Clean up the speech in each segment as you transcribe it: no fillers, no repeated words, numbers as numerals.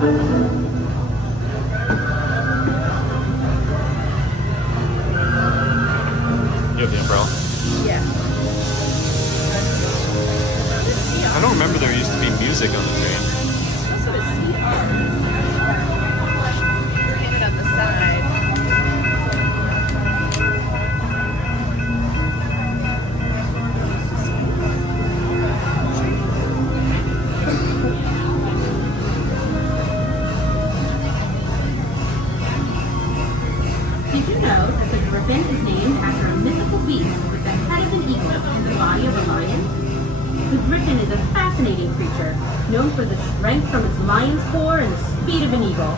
You have the umbrella? Yeah. I don't remember there used to be music on the train. Also a CR. Painted on the side. Did you know that the griffin is named after a mythical beast with the head of an eagle and the body of a lion? The griffin is a fascinating creature, known for the strength from its lion's paw and the speed of an eagle.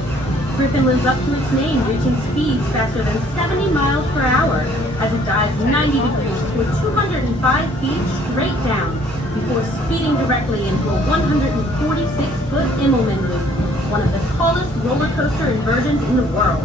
Griffin lives up to its name, reaching speeds faster than 70 miles per hour as it dives 90 degrees to 205 feet straight down before speeding directly into a 146-foot Immelman loop, one of the tallest roller coaster inversions in the world.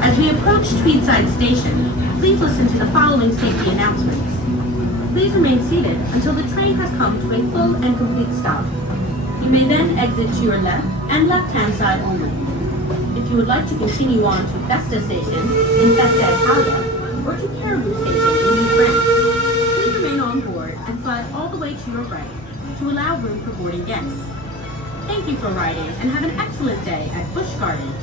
As we approach Tweedside Station, please listen to the following safety announcements. Please remain seated until the train has come to a full and complete stop. You may then exit to your left and left-hand side only. If you would like to continue on to Festa Station in Festa Italia or to Caribou Station in New France, please remain on board and slide all the way to your right to allow room for boarding guests. Thank you for riding and have an excellent day at Busch Gardens.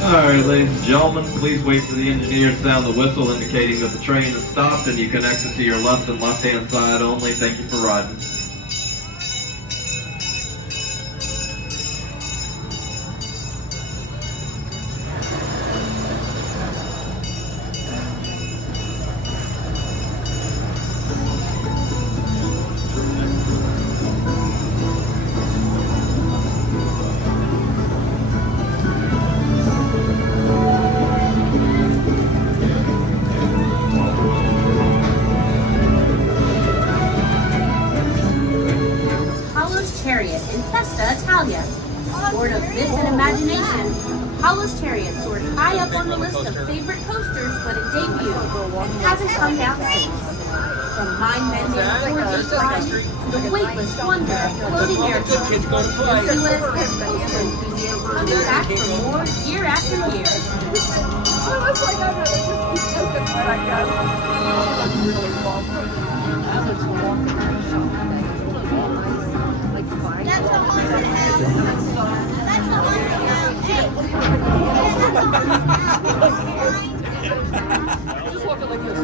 Alright, ladies and gentlemen, please wait for the engineer to sound the whistle indicating that the train has stopped and you can exit to your left and left-hand side only. Thank you for riding. Chariot in Festa Italia. Born of myth and imagination, Apollo's Chariot soared high up on the list of favorite coasters when it debuted and hasn't come down since. From mind-bending 4D rides to the weightless wonder of floating aircraft, enthusiasts coming back for more year after year. That's a haunted house. That's a haunted house. Hey! Just walk it like this.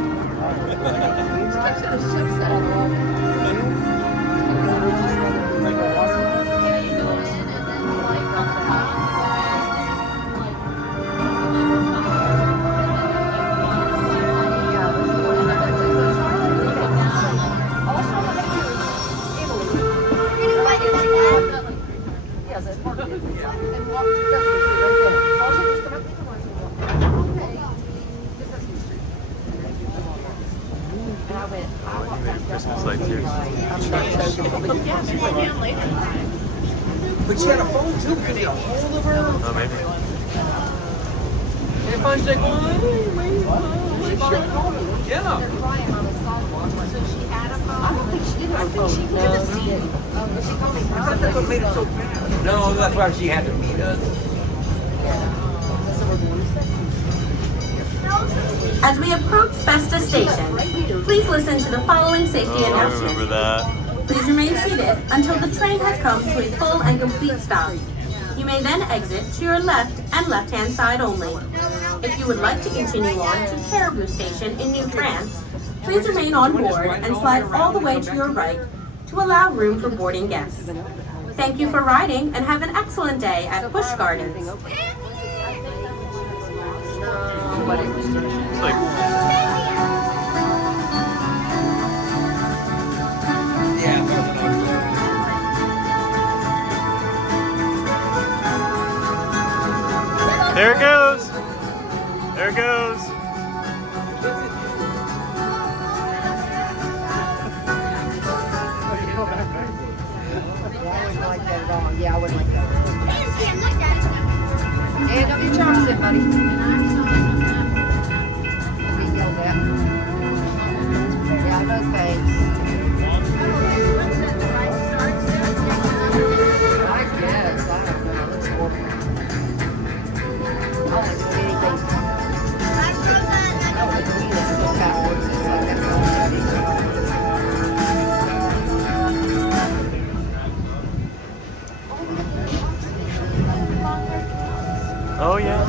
But she had a phone too. Could get a hold of her. Oh, maybe. If I say, yeah. That's what made it so bad. No, that's why she had to meet us. As we approach Festa Station, please listen to the following safety Oh, I announcements. remember that. Please remain seated until the train has come to a full and complete stop. You may then exit to your left and left-hand side only. If you would like to continue on to Caribou Station in New France, please remain on board and slide all the way to your right to allow room for boarding guests. Thank you for riding and have an excellent day at Busch Gardens. It's like, there it goes. There it goes. Yeah, I wouldn't like that. Yeah, don't get charged it, buddy. Don't get yelled at. Yeah, I know things. I guess. I don't know. It's horrible. I don't do anything. I don't like to do this backwards. It's like that. Oh, yeah.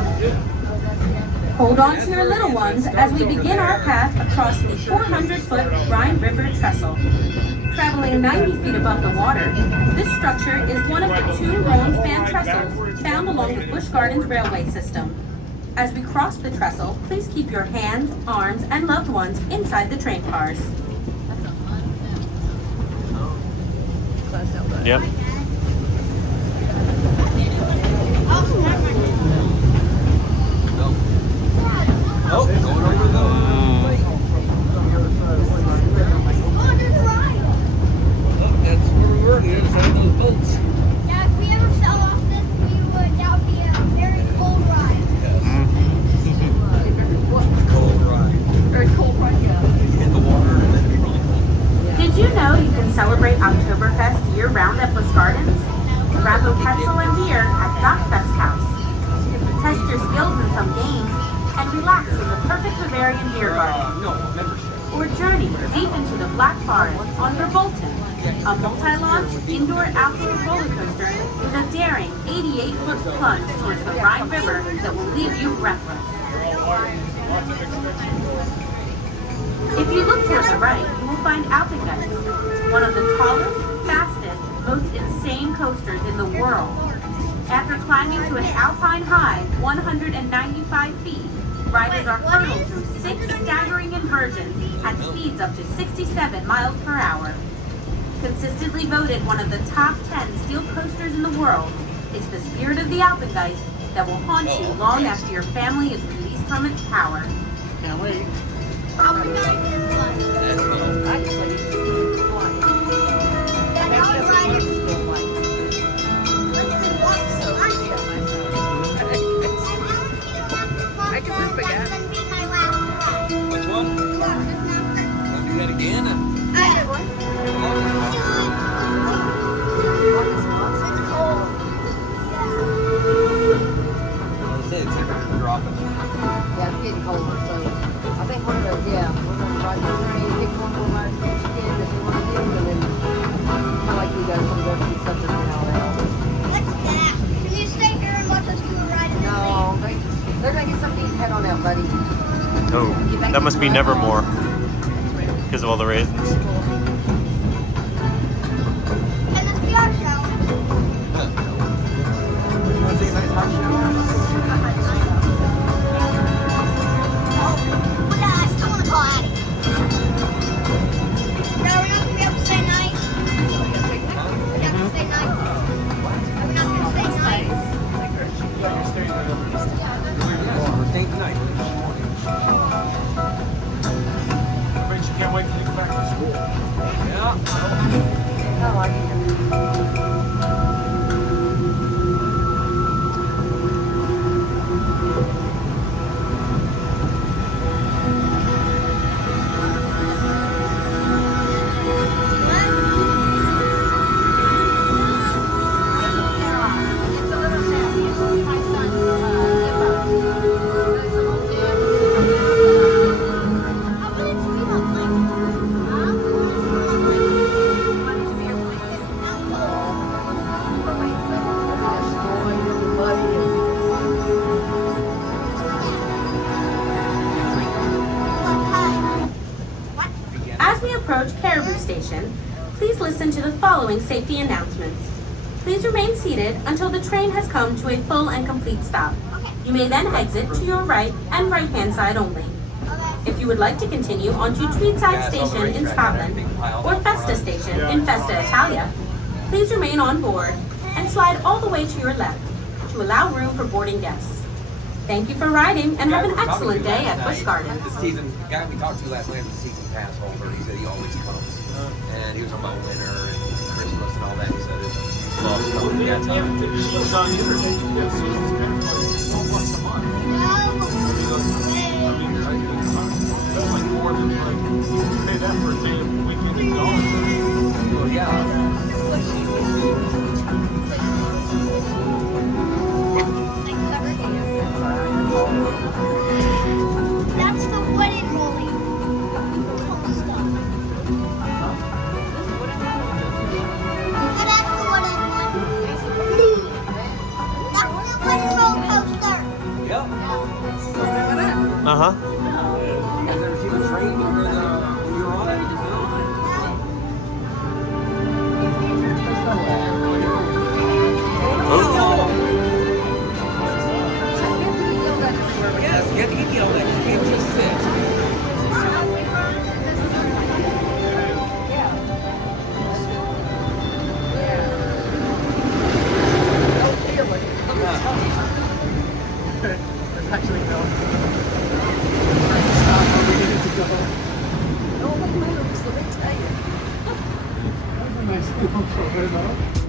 Hold on to your little ones as we begin our path across the 400-foot Rhine River Trestle. Traveling 90 feet above the water, this structure is one of the two long-span trestles found along the Busch Gardens Railway system. As we cross the trestle, please keep your hands, arms, and loved ones inside the train cars. Yep. Oh, going over that's where we were. The other side of those boats. Yeah, if we ever fell off this, that would be a very cold ride. Cold ride. Very cold right now. You hit the water and then it'd be really cold. Did you know you can celebrate Oktoberfest year-round at Busch Gardens? Grab a pretzel and beer at Dockfest House. Test your skills in some games and relax in the perfect Bavarian beer garden. No, membership. Or journey deep into the Black Forest on Verbolten, a multi-launch indoor-outdoor roller coaster with a daring 88-foot plunge towards the Rhine River that will leave you breathless. If you look towards the right, you will find Alpengeist, one of the tallest, fastest, most insane coasters in the world. After climbing to an alpine high 195 feet, riders are hurtled through 6 staggering inversions at speeds up to 67 miles per hour. Consistently voted one of the top 10 steel coasters in the world, it's the spirit of the Alpengeist that will haunt you long after your family is released from its power. Can't wait. Alpengeist is fun. That's cool. Actually, fun. That outrider. Which one? Want to do that again? Dropping. Yeah, it's getting colder, so I think we're gonna ride the train, pick one more ride to Michigan that we want to do, and then kind of like you guys, some go see something now. What's that? Can you stay here and watch us do a ride in the No, they're gonna get something to head on out, buddy. Oh, that must be Nevermore because of all the raisins. And the VR show. Want to take a nice hot shower? But I still want to call Addie. No, we're not going to be able to stay night. We're not going to stay night. We're not going to stay night. We're staying tonight. I bet you can't wait till you go back to school. station, please listen to the following safety announcements. Please remain seated until the train has come to a full and complete stop. You may then exit to your right and right-hand side only. If you would like to continue onto Tweedside Station in Scotland or Festa Station in Festa Italia, please remain on board and slide all the way to your left to allow room for boarding guests. Thank you for riding and have an excellent day at Busch Gardens. The season guy we talked to last night was the season pass holder. He said he always comes. And he was talking about winter and Christmas and all that. He said it's loves coming at that time. She was on the internet. You get seasons pass like once a month. That's like more than like you pay that for a day of weekend and golf. Well, yeah. That's the wooden rolling coaster. But that's the wooden one. That's the wooden roller coaster. Yep. Uh-huh. You guys ever seen the train when you're on it? Yes, you have to get yelled at. You can't just sit. Actually, no. No, it doesn't matter. It's the next day. Nice.